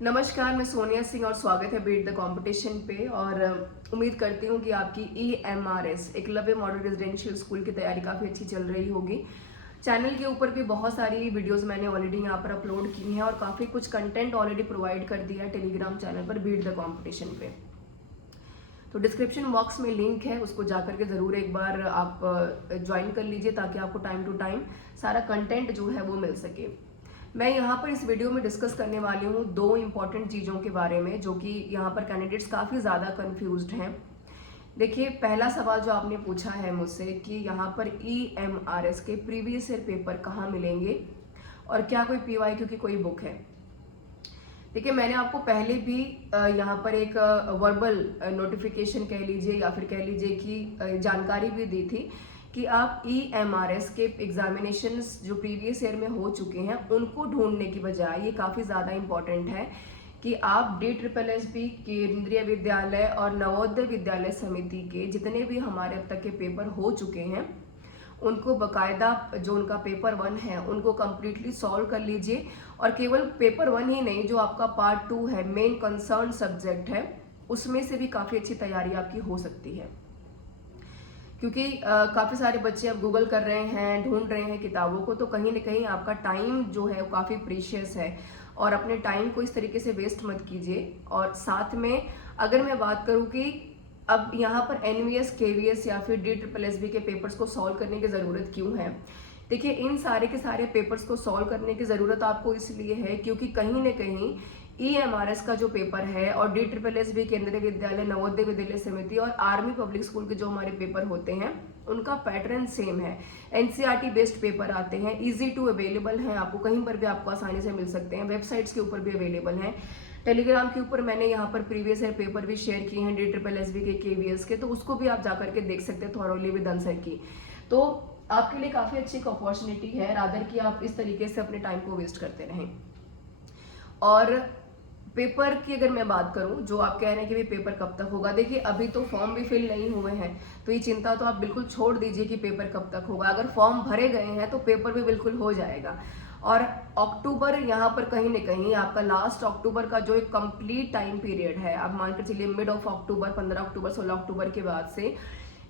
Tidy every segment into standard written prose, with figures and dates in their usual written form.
नमस्कार, मैं सोनिया सिंह और स्वागत है बीट द कंपटीशन पे। और उम्मीद करती हूँ कि आपकी EMRS Eklavya model residential school की तैयारी काफ़ी अच्छी चल रही होगी। चैनल के ऊपर भी बहुत सारी वीडियोस मैंने ऑलरेडी यहाँ पर अपलोड की हैं और काफ़ी कुछ कंटेंट ऑलरेडी प्रोवाइड कर दिया है टेलीग्राम चैनल पर बीट द कंपटीशन पे। तो डिस्क्रिप्शन बॉक्स में लिंक है, उसको जाकर के ज़रूर एक बार आप ज्वाइन कर लीजिए ताकि आपको टाइम टू टाइम सारा कंटेंट जो है वो मिल सके। मैं यहाँ पर इस वीडियो में डिस्कस करने वाली हूँ दो इम्पॉर्टेंट चीज़ों के बारे में जो कि यहाँ पर कैंडिडेट्स काफ़ी ज़्यादा कंफ्यूज्ड हैं। देखिए, पहला सवाल जो आपने पूछा है मुझसे कि यहाँ पर EMRS के प्रीवियस ईयर पेपर कहाँ मिलेंगे और क्या कोई PYQ की कोई बुक है। देखिए, मैंने आपको पहले भी यहाँ पर एक वर्बल नोटिफिकेशन कह लीजिए या फिर कह लीजिए कि जानकारी भी दी थी कि आप EMRS के एग्जामिनेशंस जो प्रीवियस ईयर में हो चुके हैं उनको ढूंढने की बजाय ये काफ़ी ज़्यादा इम्पॉर्टेंट है कि आप DSSB केंद्रीय विद्यालय और नवोदय विद्यालय समिति के जितने भी हमारे अब तक के पेपर हो चुके हैं उनको बकायदा जो उनका पेपर 1 है उनको कम्प्लीटली सॉल्व कर लीजिए। और केवल पेपर 1 ही नहीं, जो आपका पार्ट 2 है, मेन कंसर्न सब्जेक्ट है, उसमें से भी काफ़ी अच्छी तैयारी आपकी हो सकती है। क्योंकि काफ़ी सारे बच्चे अब गूगल कर रहे हैं, ढूंढ रहे हैं किताबों को, तो कहीं ना कहीं आपका टाइम जो है वो काफ़ी प्रीशियस है और अपने टाइम को इस तरीके से वेस्ट मत कीजिए। और साथ में अगर मैं बात करूँ कि अब यहाँ पर NVS, KVS या फिर DSSB के पेपर्स को सॉल्व करने की ज़रूरत क्यों है। देखिए, इन सारे के सारे पेपर्स को सॉल्व करने की ज़रूरत आपको इसलिए है क्योंकि कहीं ना कहीं EMRS का जो पेपर है और DSSB केंद्रीय विद्यालय नवोदय विद्यालय समिति और आर्मी पब्लिक स्कूल के जो हमारे पेपर होते हैं उनका पैटर्न सेम है। NCERT बेस्ड पेपर आते हैं, ईजी टू अवेलेबल हैं, आपको कहीं पर भी आपको आसानी से मिल सकते हैं, वेबसाइट्स के ऊपर भी अवेलेबल हैं, टेलीग्राम के ऊपर मैंने यहाँ पर प्रीवियस ईयर पेपर भी शेयर किए हैं DSSB के, KVS के, तो उसको भी आप जाकर के देख सकते हैं थॉरोली विद आंसर की। तो आपके लिए काफ़ी अच्छी एक अपॉर्चुनिटी है, रादर कि आप इस तरीके से अपने टाइम को वेस्ट करते रहें। और पेपर की अगर मैं बात करूं, जो आप कह रहे हैं कि भी पेपर कब तक होगा, देखिए अभी तो फॉर्म भी फिल नहीं हुए हैं, तो ये चिंता तो आप बिल्कुल छोड़ दीजिए कि पेपर कब तक होगा। अगर फॉर्म भरे गए हैं तो पेपर भी बिल्कुल हो जाएगा। और अक्टूबर यहाँ पर कहीं ना कहीं आपका लास्ट अक्टूबर का जो एक कंप्लीट टाइम पीरियड है, आप मान कर चलिए मिड ऑफ अक्टूबर, 15 अक्टूबर 16 अक्टूबर के बाद से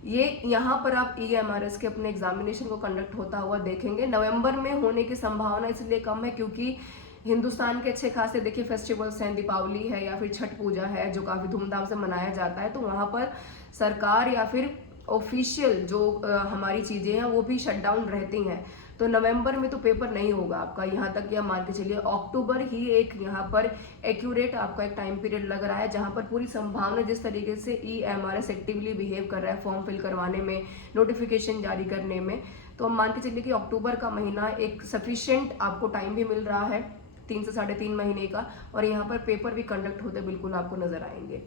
ये यहाँ पर आप EMRS के अपने एग्जामिनेशन को कंडक्ट होता हुआ देखेंगे। नवंबर में होने की संभावना इसलिए कम है क्योंकि हिंदुस्तान के अच्छे खासे देखिए फेस्टिवल्स हैं, दीपावली है या फिर छठ पूजा है जो काफ़ी धूमधाम से मनाया जाता है, तो वहाँ पर सरकार या फिर ऑफिशियल जो हमारी चीज़ें हैं वो भी शटडाउन रहती हैं। तो नवंबर में तो पेपर नहीं होगा आपका, यहाँ तक या मान के चलिए अक्टूबर ही एक यहाँ पर एक्यूरेट आपका एक टाइम पीरियड लग रहा है जहाँ पर पूरी संभावना जिस तरीके से EMRS एक्टिवली बिहेव कर रहा है फॉर्म फिल करवाने में, नोटिफिकेशन जारी करने में, तो हम मान के चलिए कि अक्टूबर का महीना एक सफिशिएंट आपको टाइम भी मिल रहा है 3 से 3.5 महीने का, और यहाँ पर पेपर भी कंडक्ट होते बिल्कुल आपको नजर आएंगे।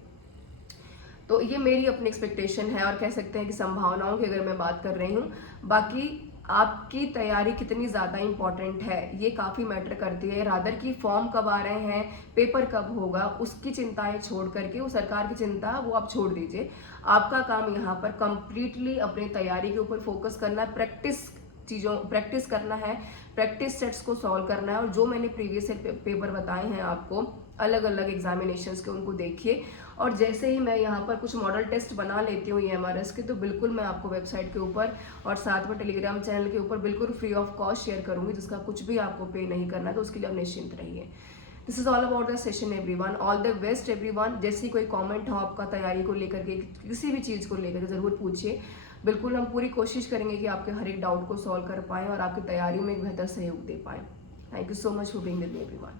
तो ये मेरी अपनी एक्सपेक्टेशन है और कह सकते हैं कि संभावनाओं की अगर मैं बात कर रही हूँ। बाकी आपकी तैयारी कितनी ज़्यादा इंपॉर्टेंट है ये काफ़ी मैटर करती है, रादर की फॉर्म कब आ रहे हैं, पेपर कब होगा, उसकी चिंताएं छोड़ करके, वो सरकार की चिंता वो आप छोड़ दीजिए। आपका काम यहाँ पर कंप्लीटली अपनी तैयारी के ऊपर फोकस करना है, प्रैक्टिस करना है, प्रैक्टिस सेट्स को सॉल्व करना है। और जो मैंने प्रीवियस पेपर बताए हैं आपको अलग अलग एग्जामिनेशंस के, उनको देखिए। और जैसे ही मैं यहाँ पर कुछ मॉडल टेस्ट बना लेती हूँ EMRS के, तो बिल्कुल मैं आपको वेबसाइट के ऊपर और साथ में टेलीग्राम चैनल के ऊपर बिल्कुल फ्री ऑफ कॉस्ट शेयर करूँगी, जिसका कुछ भी आपको पे नहीं करना, तो उसके लिए आप निश्चिंत रहिए। This is all about the session everyone, all the best everyone. जैसी कोई कमेंट हो आपका तैयारी को लेकर के, किसी भी चीज़ को लेकर के ज़रूर पूछिए, बिल्कुल हम पूरी कोशिश करेंगे कि आपके हर एक डाउट को सॉल्व कर पाएँ और आपकी तैयारी में एक बेहतर सहयोग दे पाएँ। Thank you so much for being with me everyone.